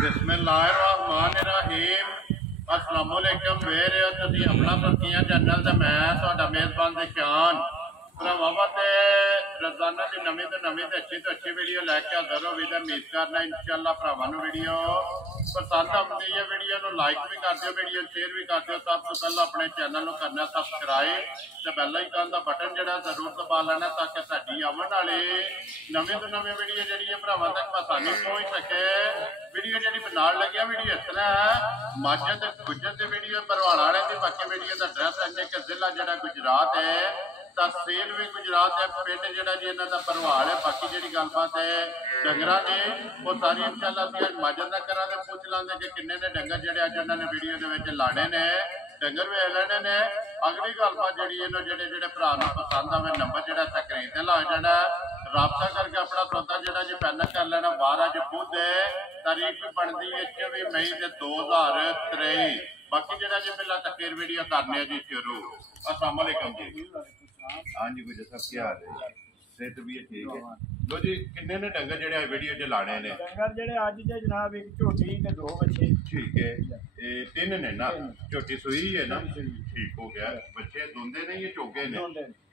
बिस्मिल्लाहिर्रहमानिर्रहीम अस्सलाम वालेकुम। वे रहे हो तुसीं अपना फकीया चैनल ते मैं तुहाडा मेज़बान दिशान भरावां ते रोजाना की नवीं तो नवीं ते अच्छी वीडियो लैके हाज़र हो भी उम्मीद करना इंशाअल्लाह भरावां नूं वीडियो पसंद आउंदी है। वीडियो नूं लाइक भी कर दिओ, वीडियो शेयर भी कर दिओ। सब तो पहले अपने चैनल नूं करना सबसक्राइब ते बैल आइकन दा बटन जिहड़ा जरूर दबा लेना ताकि साडी आउण वाली नवीं तो नवीं वीडियो जिहड़ी है भरावां तक आसानी पहुंच सके। वीडियो जी बनाने लगे वीडियो इस तरह है माझे ते गुजर की वीडियो भरवाल वाले की। बाकी वीडियो का एड्रैस है कि जिला जो गुजरात है, तहसील भी गुजरात है, पिंड जो जी इन्हों का भरवाल है। बाकी जी गलबात है डंगर ने वो सारी इंशाअल्लाह माझन का करा तो पूछ लेंगे कि किन्ने ने डंगर जो अज उन्होंने वीडियो के लाने ने डंगर वे लेने ने। अगली गलबात जी जो भरा पसंद आवे नंबर जो स्क्रीन से ला जाना, राबता करके अपना सौदा जो जी फाइनल कर लेना। 12 बुध तारीख बनती है 24 मई 2023। बाकी जो जी पहला तकरीर वीडियो करने जी शुरू। अस्सलाम वालेकुम जी। हाँ जी गुजर साहब क्या हाल है? सेहत भी ठीक है। लो जी किन्ने ने डंगर जेडे वीडियो च लाने ने? डंगर जेडे अज जे जनाब एक झोटी ते 2 बच्चे। ठीक है, ये 3 ने ना? झोटी सूई है ना? ठीक हो गया। बच्चे दोंदे ने ये चोगे ने?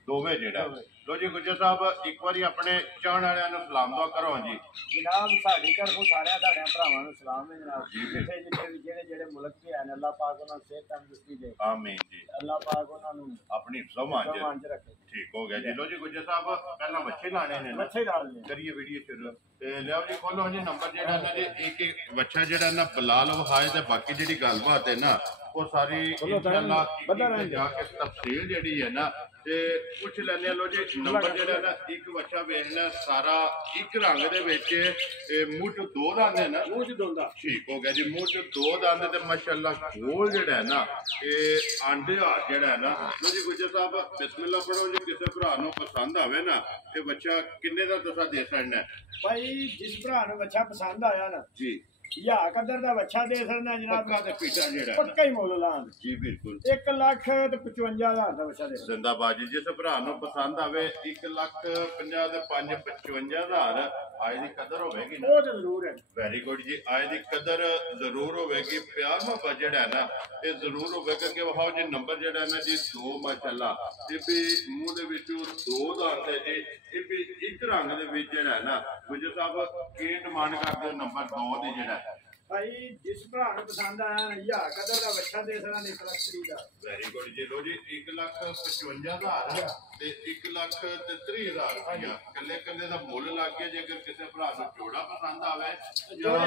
दोवे जेड़ा। लो जी गुजर साहब एक बार अपने चाहने वाले सलाम दुआ करो जी। जनाब साडी तरफों सारे भरावां नूं सलाम है जनाब। जिथे जिथे भी जेड़े मुल्क के हैं अल्लाह पाक उन्हां नूं सेहत तंदुरुस्ती दे। आमीन जी। अल्लाह पाक उन्हां नूं अपनी ज़बान च रखे। ठीक हो गया जी। लो जी गुजर साहब पहला बच्चे लाने ने, बच्चे लाने करिए वीडियो शुरू। ते लियाओ जी खोलो जी नंबर जेड़ा ना जी एक एक बच्चा जेड़ा ना बलाल वहाज ते बाकी जेड़ी गलबात है ना वो सारी इंशाअल्लाह जाके तफसील जेड़ी है ना ते पूछ लेने। लो जी नंबर जेड़ा ना एक बच्चा वेखना सारा एक रंग दे विच मुंह च 2 दंद है ना? मुंह च 2 दंद। ठीक हो गया जी। मुंह च 2 दंद ते माशाअल्लाह गोल जेड़ा है ना ये आंडे हाथ जेड़ा है ना। लो जी गुजर साहब बिस्मिल्लाह पढ़ो जी। किसी भरा नूं पसंद आवे ना ये बच्चा किन्ने दा तुसां दे सकना भाई? जिस भरा नूं बच्चा पसंद आया ना जी या कदर दा बच्चा दे सकना जनाब। का ते पीटा जेड़ा पक्का ही मोल लान जी बिल्कुल 1,55,000 दा बच्चा दे। जिंदाबाद जी। जिस भरा नूं पसंद आवे 1,50,000 ते 5,55,000 आज दी कदर होगी ना? वो तो जरूर है। वेरी गुड जी। आज दी कदर जरूर होगी। प्यार मोहब्बत जेड़ा है ना ये जरूर होगा कि वहां जी नंबर जेड़ा है ना जी 2 माशाअल्लाह ये भी मुंह दे विचों 2 दंद है जी। ये भी एक रंग दे विच जेड़ा है ना गुजर साहब की डिमांड करदे नंबर 2 दी जेड़ा भाई? जिस भरा नूं पसंद आया या कदर दा बच्चा दे सकना 1,30,000 दा। वेरी गुड जी। लो जी 1,55,000 ते 1,30,000 रुपया कल्ले कल्ले दा मुल लग गया। जे अगर किसी भरा नूं जोड़ा पसंद आवे जोड़ा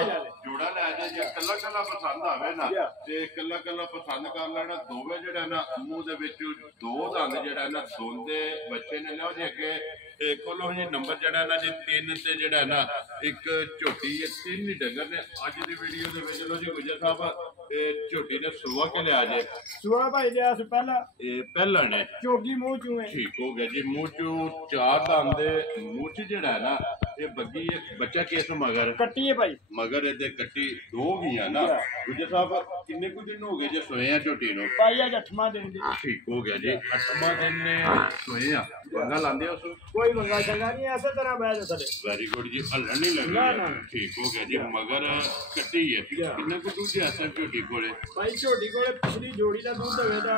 लै जाए, जे कल्ला कल्ला पसंद आवे ना ते कल्ला कल्ला पसंद कर लेना। दोवे जेड़ा ना मुंह दे विच 2 दंद जेड़ा ना दोंदे बच्चे ने। लियाओ जी अगे खोलो जी नंबर जेड़ा ना जी 3 ते जेड़ा ना एक झोटी 3 ही डंगर ने अज दी वीडियो दे विच। लो जी गुजर साहब झोटी ने सुआ के लिया जे? सुआ भाई लिया से पहला ने चोगी मुंह चू है। ठीक हो गया जी। मुंह चू 4 दंद मुंह च जेड़ा है ना ये बग्गी बच्चा किस मगर कट्टी है भाई? मगर ये कट्टी 2 गई ना। गुजर साहब किन्ने कुछ दिन हो गए जो सोए हैं झोटी नो? भाई आज 8वां दिन। ठीक हो गया जी। 8वां दिन ने सोए हैं वंगा लांदे उस कोई वंगा चंगा नहीं ऐसे तरह बैठ सके। वेरी गुड जी। हलन नहीं लग रहा। ठीक हो गया जी। मगर कट्टी है किन्ने कुछ दूध ऐसा झोटी कोले? भाई झोटी कोले पिछली जोड़ी का दूध होवे दा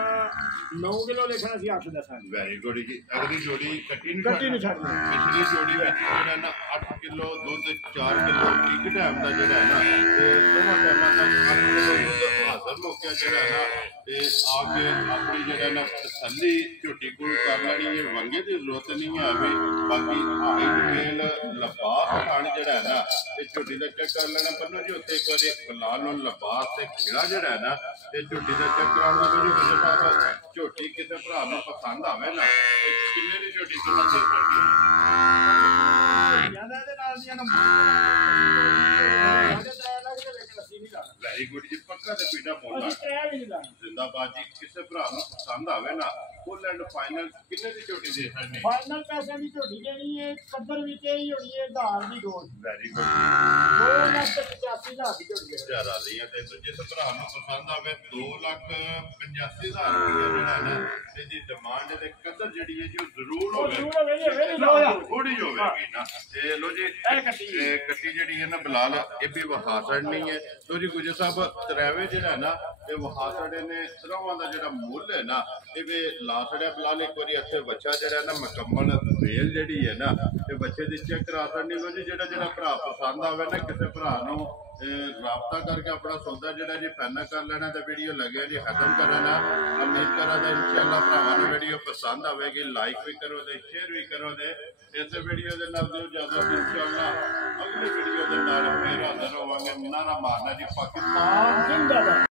9 किलो लिखना सी 8-10। वेरी गुड जी। अगली जोड़ी कट्टी नहीं छड्डनी। पिछली जोड़ी में जेड़ा ना 8 किलो दूध 4 किलो एक टाइम का जेड़ा है ना ते दोवां टाइमां तक 8 किलो दूध हासिल हो गया जेड़ा ना ते आके अपनी जेड़ा ना तसल्ली झोटी को कर लेनी है। वंगे की जरूरत नहीं है अभी। बाकी हाई डिटेल लबास खान जेड़ा है ना ये झोटी का चेक कर लेना। पन्नो जी उत्ते एक बार बलाल और लबास से खिड़ा जेड़ा है ना ये झोटी का चेक कराना। झोटी किसी भरा नूं पसंद आवे ना किन्ने दी झोटी तुहां दे सकदे? वेरी गुड जी। पक्का ते पीटा मोला जिंदाबाद जी। किसी भरा नूं पसंद आवे ना फुल एंड फाइनल किन्ने दी झोटी दे सकदे? फाइनल पैसे की झोटी देनी है कदर भी ही होनी है धार की डोज। Very good. 2,85,000 ਰਾਤੀ ਝੁੱਟ ਗਏ ਜ਼ਿਆਦਾ ਦੀਆਂ ਤੇ ਜਿਸ ਭਰਾ ਨੂੰ ਪਸੰਦ ਆਵੇ 2,85,000 ਰੁਪਏ ਜਿਹੜਾ ਨਾ ਇਹਦੀ ਡਿਮਾਂਡ ਤੇ ਕਦਰ ਜਿਹੜੀ ਹੈ ਜੀ ਉਹ ਜ਼ਰੂਰ ਹੋਵੇ ਥੋੜੀ ਹੋਵੇਗੀ ਨਾ ਤੇ ਲੋ ਜੀ ਇਹ ਕੱਟੀ ਜਿਹੜੀ ਹੈ ਨਾ ਬਲਾਲ ਇਹ ਵੀ ਵਹਾ ਛੜਨੀ ਹੈ ਲੋ ਜੀ ਗੁਜਰ ਸਾਹਿਬ ਤਰਾਵੇ ਜਿਹੜਾ ਨਾ ਇਹ ਵਹਾ ਛੜੇ ਨੇ ਸਰੋਂ ਦਾ ਜਿਹੜਾ ਮੁੱਲ ਹੈ ਨਾ ਇਹ ਵੀ ਲਾ ਛੜਿਆ ਬਲਾਲ ਇੱਕ ਵਾਰੀ ਇੱਥੇ ਬੱਚਾ ਜਿਹੜਾ ਨਾ ਮੁਕੰਮਲ ਵੇਲ ਜਿਹੜੀ ਹੈ ਨਾ ਤੇ ਬੱਚੇ ਦੀ ਚੈੱਕ ਕਰਾ ਛੜਨੀ ਲੋ ਜੀ ਜਿਹੜਾ ਭਰਾ ਪਸੰਦ ਆਵੇ ਨਾ ਕਿਸੇ ਭਰਾ ਨੂੰ ਰਾਬਤਾ ਕਰਕੇ ਆਪਣਾ ਸੌਦਾ ਜਿਹੜਾ ਜੀ ਫਾਈਨਲ ਕਰ ਲੈਣਾ ਤੇ ਵੀਡੀਓ ਲੱਗੇ ਜੀ ਖਤਮ ਕਰਨਾ ਉਮੀਦ ਕਰਾਂ ਤਾਂ ਇਨਸ਼ਾਅੱਲਾ ਭਰਾਵਾਂ ਨੂੰ ਵੀਡੀਓ ਪਸੰਦ ਆਵੇਗੀ ਲਾਈਕ ਵੀ ਕਰੋ ਤੇ ਸ਼ੇਅਰ ਵੀ ਕਰੋ ਤੇ ਇਸ ਵੀਡੀਓ ਦੇ ਨਾਲ ਦਿਓ ਇਜਾਜ਼ਤ ਇਨਸ਼ਾਅੱਲਾ ਅਗਲੀ ਵੀਡੀਓ ਦੇ ਨਾਲ ਫੇਰ ਹਾਜ਼ਰ ਹੋਵਾਂਗੇ ਨਾਰਾ ਮਾਰਨਾ ਜੀ ਪਾਕਿਸਤਾਨ ਜ਼ਿੰਦਾਬਾਦ।